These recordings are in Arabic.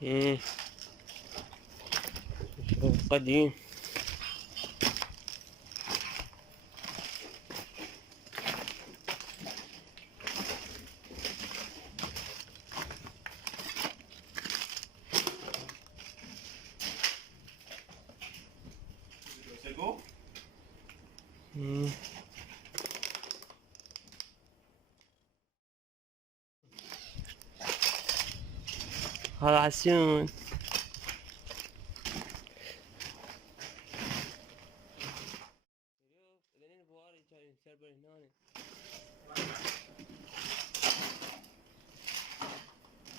شوف قديم. هذا عسون.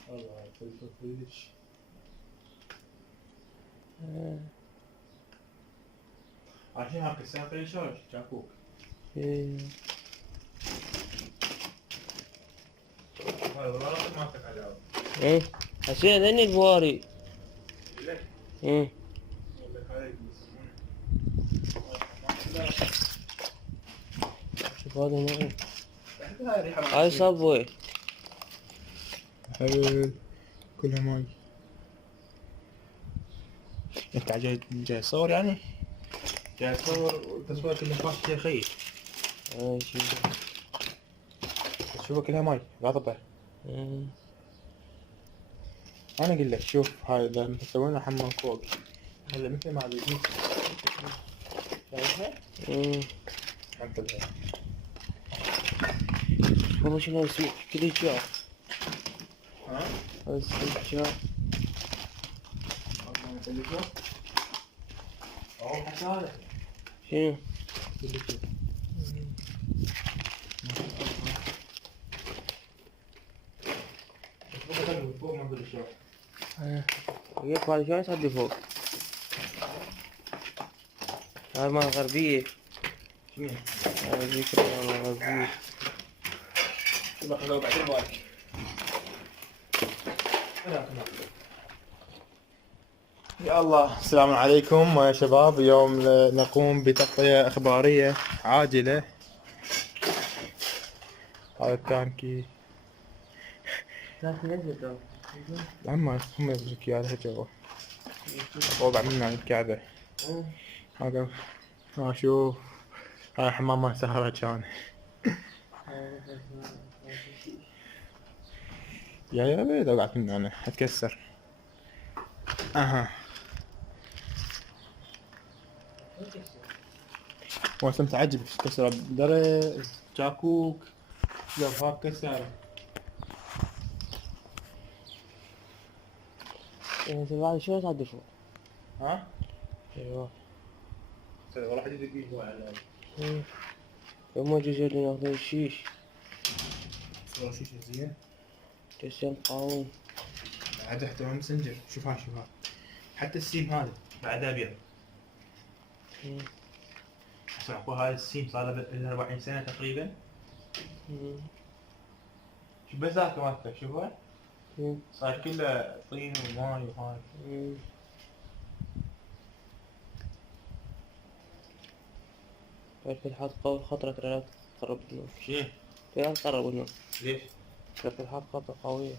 والله فلفل فريش. عشان هاك الساعة فريش ولا جاكوك؟ والله ما أعطيك علاوة. ايه عشان ذني البواري. ليه؟ ايه والله هاي يسمونه. شوف هذا نوع. هاي ريحة. هاي صابوي. هاي كلها ماي. انت جاي تصور يعني؟ جاي تصور تصويرك اللي فات شي خير. هاي شوف. شوفها كلها ماي غضبة. انا اقول لك شوف هاي اذا مسوينا حمام فوق هذا مثل ما بيجي شايفها؟ انتبه. والله شنو يسوي كذا جاء. ها؟ هذا جاء. اوه حتى هذا شنو؟ فوق ما ادري شلون. كيف هذا شلون يصدي فوق؟ هاي مال غربية. شنو؟ هاي ذكرى مال غربية. شو بخذوه بعدين بالك. يا الله السلام عليكم يا شباب. اليوم نقوم بتغطية إخبارية عاجلة. هذا التانكي هم يبرك يا له جوا وضع منه عن الكعبة. هذا ها شوف هاي حمام سهرة كان. يا بيت وقعت منه انا اتكسر. اها وانا متعجب كسر دري جاكوك شوف هاك كسر. انت بعد شو يصدي فوق؟ ها؟ ايوه. والله حد يدق هو على يوم ما جيت ناخذ الشيش. والله شيء زين. تسلم قاوم. بعد احتمال مسنجر. شوف ها شوف ها حتى السيم هذا بعد ابيض. اسمع اخوي هذا السيم صار له 40 سنة تقريبا. شوف بس ذاك مالته شوفه صار كله طين وماي وهاي. في الحال خطرة لا تقرب منه. شي؟ لا تقرب منه. ليش؟ في الحال خطرة قوية.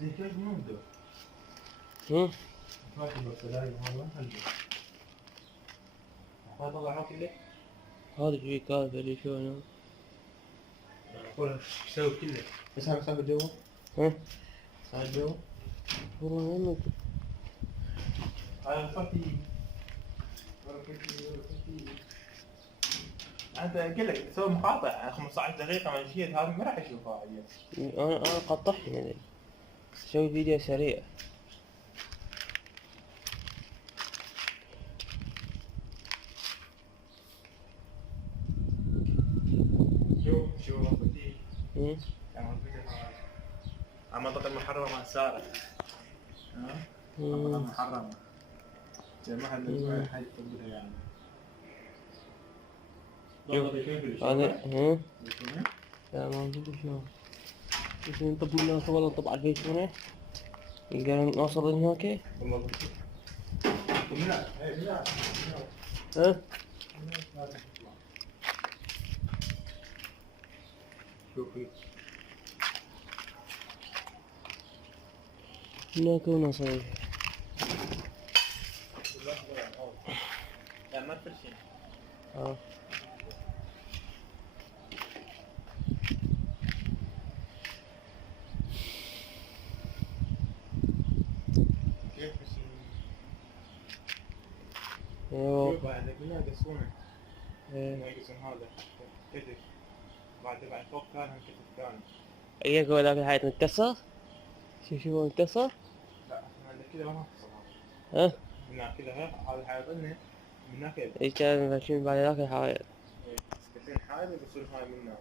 زين كيف مو بدو؟ ماشي بالسلاي هذا هل هذا طلعوه كله؟ هذا شي كارثة اللي شلونه. اقول ايش يسوي كله؟ بس هذا صار جوا؟ صار جوا؟ والله ما ادري. هذا فتي انت اقول لك تسوي مقاطع 15 دقيقة من شيء هذا ما راح يشوفها هي. انا قطعت يعني. اسوي فيديو سريع. شوف فتي المنطقة المحررة مال سارة. ها؟ المنطقة المحررة. جماعة اللي حي يطبلها يعني. هذا لا ما نشوف شلون. بس نطب من هناك والله نطب على الفيس هنا. نقدر نوصل هناك. والله ها؟ شوفي هناك ونصيح. لا ما تفرشين. اه كيف تفرشين؟ ايوه. شوف بعد هنا يقصونه. ايه. يقصون هذا كتف. بعد فوق كان كتف ثاني. اياك ولا في حياة متكسر؟ شوف هو متكسر؟ لا هذا كذا ما حصل ها؟ هذا. من كذا هذا حيطنه من هناك. ايش كان ماشيين بعد ذاك الحوايط. بس حاجة بيصير هاي منها.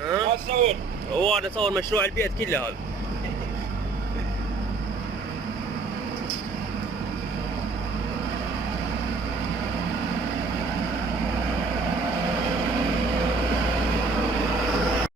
ها؟ ما تصور. هو انا اصور مشروع البيت كله هذا.